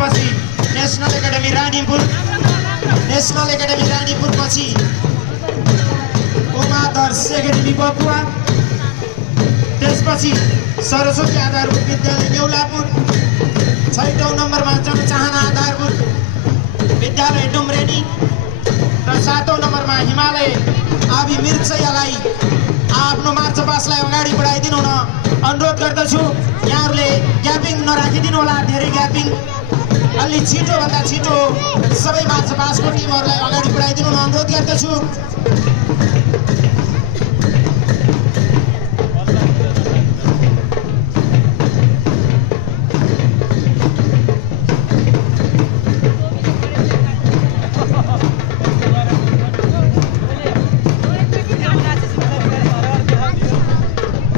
पछि national academy Ranipur पछि उमादर्श academy बकुवा त्यसपछि सरस्वती आधारभूत विद्यालय नेउलापुर 6औं नम्बरमा जनचाहना आधारभूत विद्यालय डुम्रेनी र 7औं नम्बरमा हिमालय आभि मिर्चयालाई आफ्नो मार्च पासलाई अगाडि बढाइदिनु हुन अनुरोध गर्दछु। यहाँहरूले ग्यापिङ नराखिदिनु होला, धेरै ग्यापिङ अलि छिटोभन्दा छिटो सबै मार्च पासको टिमहरूलाई अगाडि बढाइदिनु हुन अनुरोध गर्दछु।